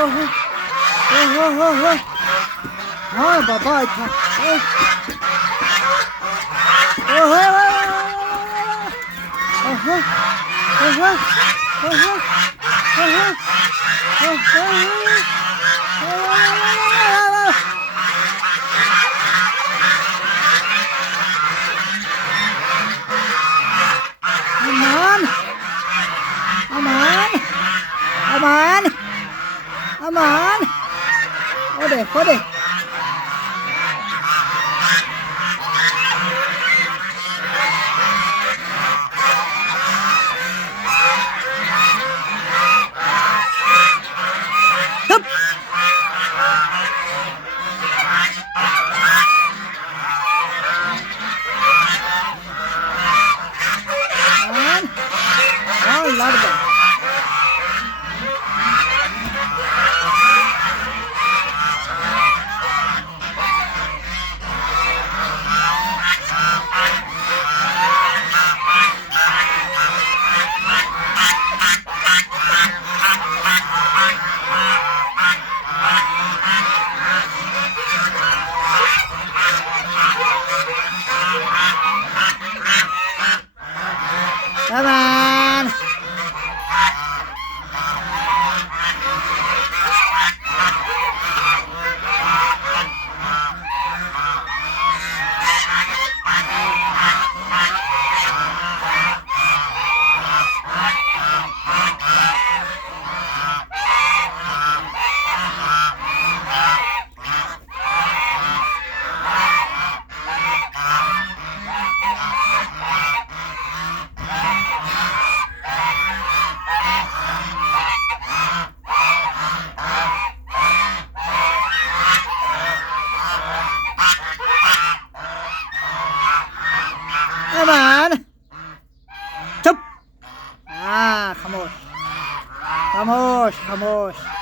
ओहो ओहो हो हो हाँ बाबा था ओहो ओहो ओहो ओहो ओहो aman aman aman aman có đi Thấp. Đó, lát được. Come on. Come on. Chụp. Khamosh. Khamosh, khamosh.